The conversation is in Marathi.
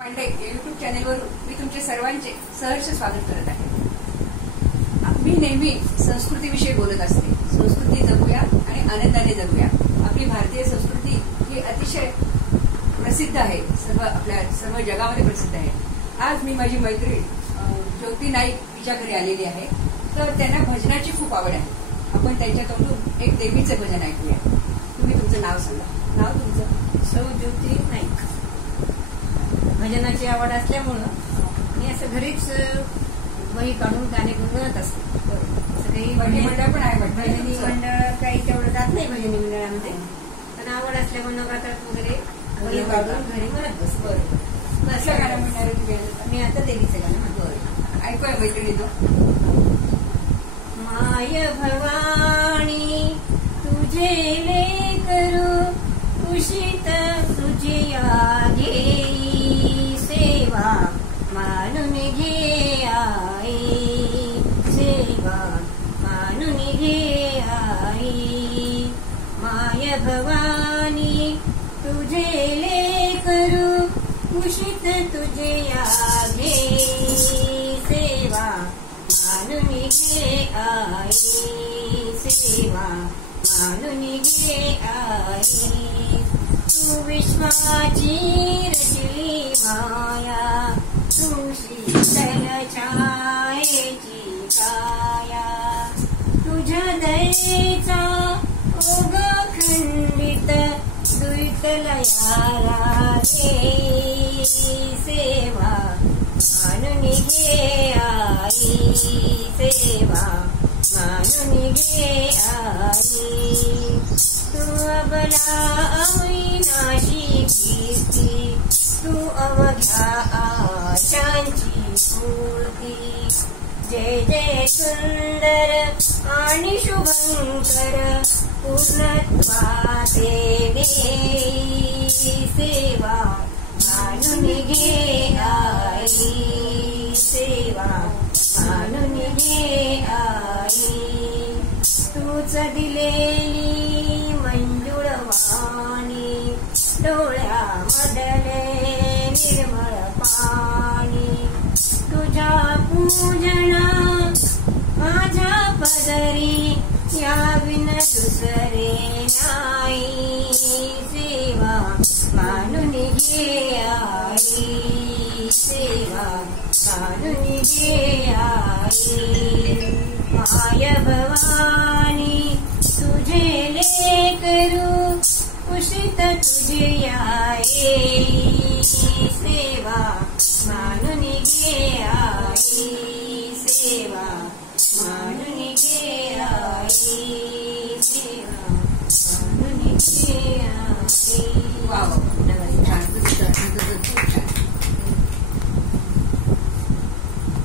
पांडे यूट्यूब चॅनेलवरून मी तुमचे सर्वांचे सहर्ष स्वागत करत आहे। मी नेहमी संस्कृतीविषयी बोलत असते। संस्कृती जगूया आणि आनंदाने जगूया। आपली भारतीय संस्कृती ही अतिशय प्रसिद्ध आहे, सर्व जगामध्ये प्रसिद्ध आहे। आज मी माझी मैत्रीण ज्योती नाईक तिच्या घरी आलेली आहे, तर त्यांना भजनाची खूप आवड आहे। आपण त्यांच्या तोंडून एक देवीचे भजन ऐकूया। तुम्ही तुमचं नाव सांगा। नाव तुमचं? सौ ज्योती नाईक। भजनाची आवड असल्यामुळं मी असं घरीच वही काढून गाणे गुणगुणत असते। काही भजनी मंडळ पण आहे? भजनी मंडळ काही तेवढं जात नाही भजनी मंडळामध्ये, पण आवड असल्यामुळे नवरात्रात वगैरे वही काढून घरी म्हणत बसते। कसं गाणं म्हणणार तुम्ही? मी आता देवीचं गाणं म्हणतो, ऐकूया मैत्रिणी। तो माय भवानी तुझे लेकरू कुशीत तुझे आगे सेवा मानून घे आई, सेवा मानून घे आई। माय भवानी तुझे लेकरू कुशीत तुझे आगे सेवा मानून घे आई, सेवा मानून घे आई। तू विश्वाची रचली माया, तू शीतल छायेची काया। तुझ्या दयेचा ओघ खंडित दुर्तलयाला रे, सेवा मानून घे आई, सेवा मानून घे आई। तू अबला अविनाशी कीर्ती, तू अवघ्या आशांची मूर्ती। जय जय सुंदर आणि शुभंकर पूर्णत्वाचे गे, सेवा मानून घे आई, सेवा मानून घे आई। तूच दिलेली मंजुळ वाणी, डोळ्यामधले निर्मळ पाणी। तुझ्या पूजना माझ्या पदरी, याविन दुसरे नाही, सेवा मानून घे आई, सेवा मानून घे आई। माय भवानी तुझे लेकरू कुशीत तुझे आई,